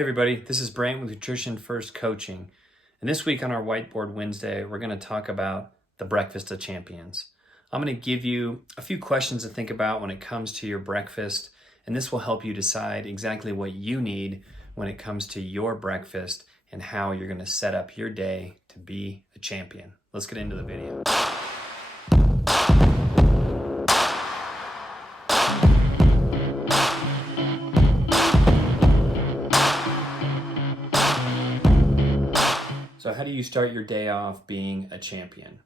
Hey everybody, this is Brant with Nutrition First Coaching. And this week on our Whiteboard Wednesday, we're going to talk about the breakfast of champions. I'm going to give you a few questions to think about when it comes to your breakfast, and this will help you decide exactly what you need when it comes to your breakfast and how you're going to set up your day to be a champion. Let's get into the video. So how do you start your day off being a champion?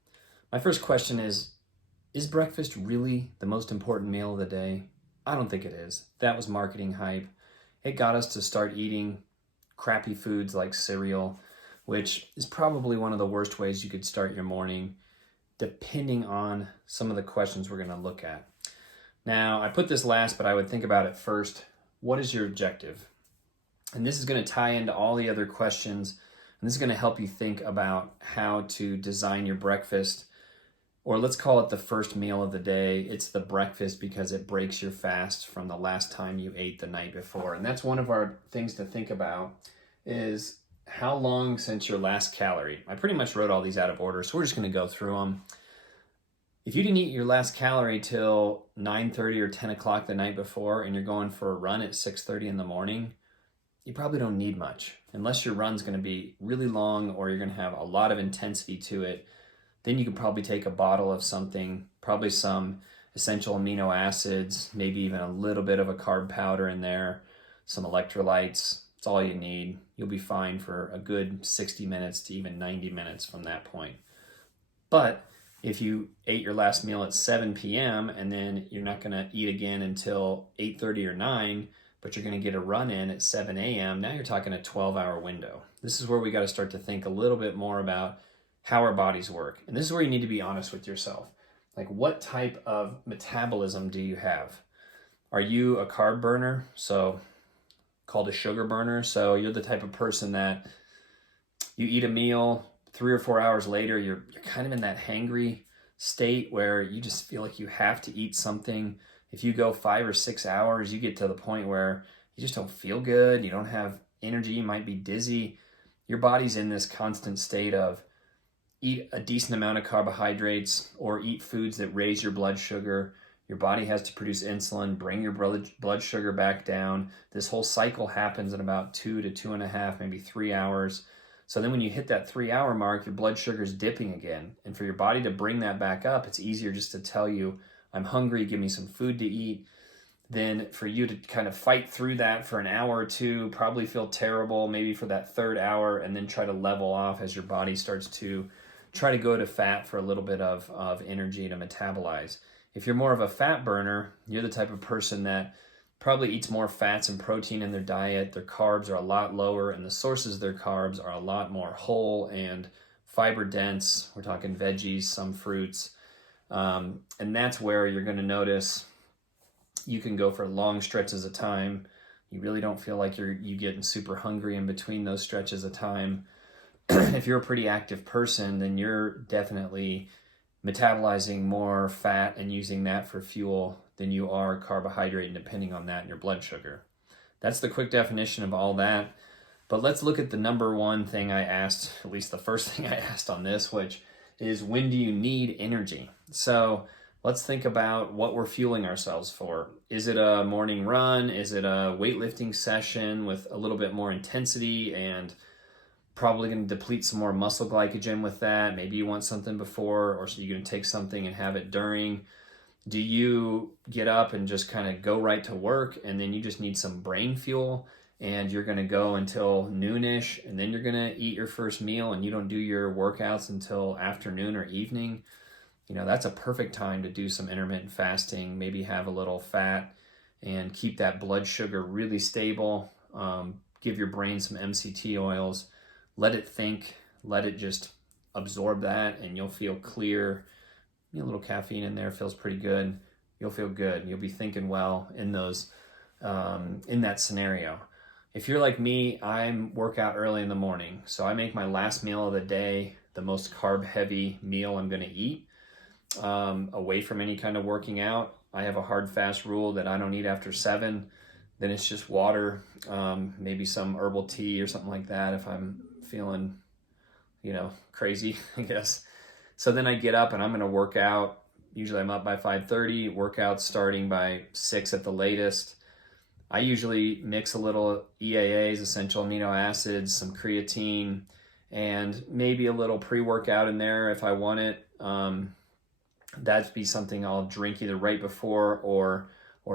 My first question is breakfast really the most important meal of the day? I don't think it is. That was marketing hype. It got us to start eating crappy foods like cereal, which is probably one of the worst ways you could start your morning, depending on some of the questions we're going to look at. Now, I put this last, but I would think about it first. What is your objective? And this is going to tie into all the other questions. And this is going to help you think about how to design your breakfast, or let's call it the first meal of the day. It's the breakfast because it breaks your fast from the last time you ate the night before. And that's one of our things to think about is how long since your last calorie. I pretty much wrote all these out of order, so we're just going to go through them. If you didn't eat your last calorie till 9:30 or 10 o'clock the night before and you're going for a run at 6:30 in the morning, you probably don't need much. Unless your run's going to be really long or you're going to have a lot of intensity to it, then you can probably take a bottle of something, probably some essential amino acids, maybe even a little bit of a carb powder in there, some electrolytes. It's all you need. You'll be fine for a good 60 minutes to even 90 minutes from that point. But if you ate your last meal at 7 p.m. and then you're not going to eat again until 8:30 or 9, but you're going to get a run in at 7 a.m., now you're talking a 12-hour window. This is where we got to start to think a little bit more about how our bodies work. And this is where you need to be honest with yourself. Like, what type of metabolism do you have? Are you a carb burner? So called a sugar burner. So you're the type of person that you eat a meal, 3 or 4 hours later, you're kind of in that hangry state where you just feel like you have to eat something. If you go 5 or 6 hours, you get to the point where you just don't feel good. You don't have energy. You might be dizzy. Your body's in this constant state of eat a decent amount of carbohydrates or eat foods that raise your blood sugar. Your body has to produce insulin, bring your blood sugar back down. This whole cycle happens in about 2 to 2.5, maybe 3 hours. So then when you hit that 3-hour mark, your blood sugar is dipping again. And for your body to bring that back up, it's easier just to tell you, I'm hungry, give me some food to eat, then for you to kind of fight through that for an hour or two, probably feel terrible maybe for that 3rd hour, and then try to level off as your body starts to try to go to fat for a little bit of energy to metabolize. If you're more of a fat burner, you're the type of person that probably eats more fats and protein in their diet. Their carbs are a lot lower, and the sources of their carbs are a lot more whole and fiber dense. We're talking veggies, some fruits. And that's where you're going to notice you can go for long stretches of time. You really don't feel like you getting super hungry in between those stretches of time. If you're a pretty active person, then you're definitely metabolizing more fat and using that for fuel than you are carbohydrate, and depending on that in your blood sugar. That's the quick definition of all that. But let's look at the number one thing I asked, at least the first thing I asked on this, which is, when do you need energy? So let's think about what we're fueling ourselves for. Is it a morning run? Is it a weightlifting session with a little bit more intensity and probably going to deplete some more muscle glycogen with that? Maybe you want something before, or so you're going to take something and have it during. Do you get up and just kind of go right to work, and then you just need some brain fuel, and you're going to go until noonish, and then you're going to eat your first meal, and you don't do your workouts until afternoon or evening? You know, that's a perfect time to do some intermittent fasting, maybe have a little fat and keep that blood sugar really stable. Give your brain some MCT oils, let it think, let it just absorb that, and you'll feel clear. A little caffeine in there feels pretty good. You'll feel good. You'll be thinking well in those, in that scenario. If you're like me, I work out early in the morning. So I make my last meal of the day the most carb heavy meal I'm going to eat, away from any kind of working out. I have a hard fast rule that I don't eat after 7. Then it's just water, maybe some herbal tea or something like that if I'm feeling, crazy, I guess. So then I get up and I'm going to work out. Usually I'm up by 5:30, workout starting by 6 at the latest. I usually mix a little EAAs, essential amino acids, some creatine, and maybe a little pre-workout in there if I want it. That'd be something I'll drink either right before or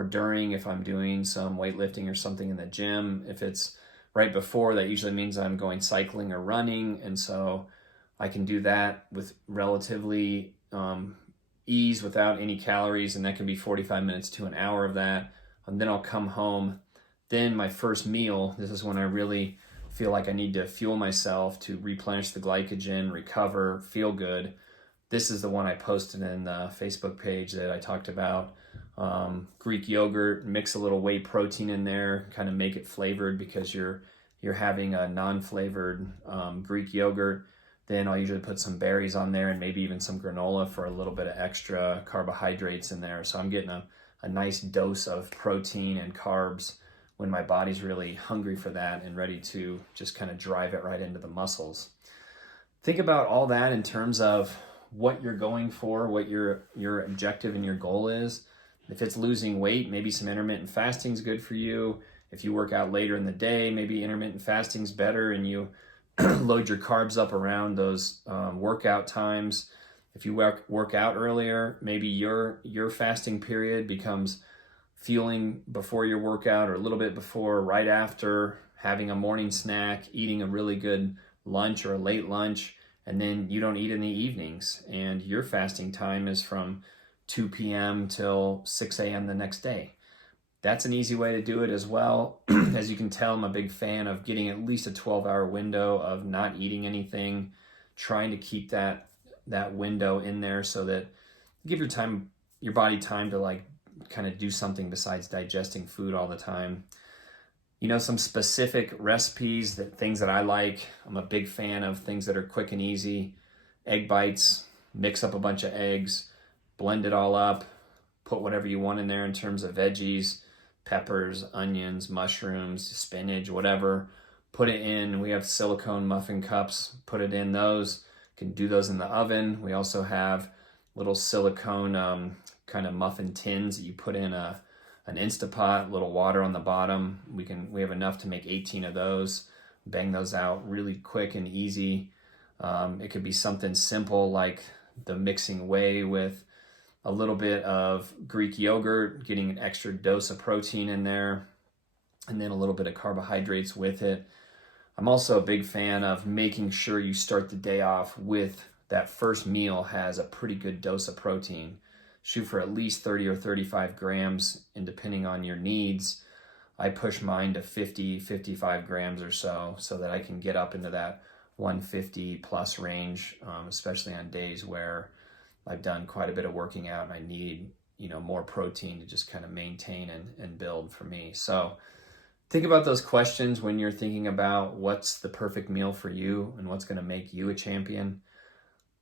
during if I'm doing some weightlifting or something in the gym. If it's right before, that usually means I'm going cycling or running, and so I can do that with relatively ease without any calories, and that can be 45 minutes to an hour of that. And then I'll come home. Then my first meal, this is when I really feel like I need to fuel myself to replenish the glycogen, recover, feel good. This is the one I posted in the Facebook page that I talked about. Greek yogurt, mix a little whey protein in there, kind of make it flavored because you're having a non-flavored Greek yogurt. Then I'll usually put some berries on there and maybe even some granola for a little bit of extra carbohydrates in there. So I'm getting a nice dose of protein and carbs when my body's really hungry for that and ready to just kind of drive it right into the muscles. Think about all that in terms of what you're going for, what your objective and your goal is. If it's losing weight, maybe some intermittent fasting is good for you. If you work out later in the day, maybe intermittent fasting is better and you load your carbs up around those workout times. If you work out earlier, maybe your fasting period becomes fueling before your workout or a little bit before, right after, having a morning snack, eating a really good lunch or a late lunch, and then you don't eat in the evenings. And your fasting time is from 2 p.m. till 6 a.m. the next day. That's an easy way to do it as well. As you can tell, I'm a big fan of getting at least a 12-hour window of not eating anything, trying to keep that window in there so that you give your body time to like kind of do something besides digesting food all the time. Some specific recipes, things that I like. I'm a big fan of things that are quick and easy. Egg bites, mix up a bunch of eggs, blend it all up, put whatever you want in there in terms of veggies, peppers, onions, mushrooms, spinach, whatever. Put it in. We have silicone muffin cups. Put it in those. Can do those in the oven. We also have little silicone kind of muffin tins that you put in an Instapot, little water on the bottom. We have enough to make 18 of those. Bang those out really quick and easy. It could be something simple like the mixing whey with a little bit of Greek yogurt, getting an extra dose of protein in there, and then a little bit of carbohydrates with it. I'm also a big fan of making sure you start the day off with that first meal has a pretty good dose of protein. Shoot for at least 30 or 35 grams, and depending on your needs, I push mine to 50, 55 grams or so that I can get up into that 150 plus range, especially on days where I've done quite a bit of working out and I need, more protein to just kind of maintain and build for me. So think about those questions when you're thinking about what's the perfect meal for you and what's going to make you a champion.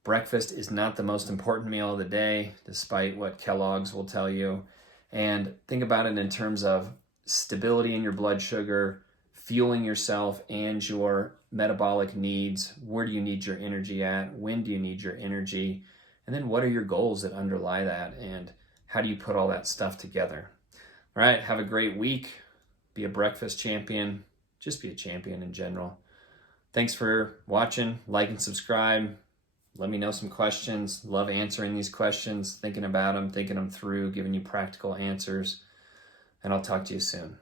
Breakfast is not the most important meal of the day, despite what Kellogg's will tell you. And think about it in terms of stability in your blood sugar, fueling yourself and your metabolic needs. Where do you need your energy at? When do you need your energy? And then what are your goals that underlie that? And how do you put all that stuff together? All right, have a great week. Be a breakfast champion. Just be a champion in general. Thanks for watching. Like and subscribe. Let me know some questions. Love answering these questions, thinking about them, thinking them through, giving you practical answers. And I'll talk to you soon.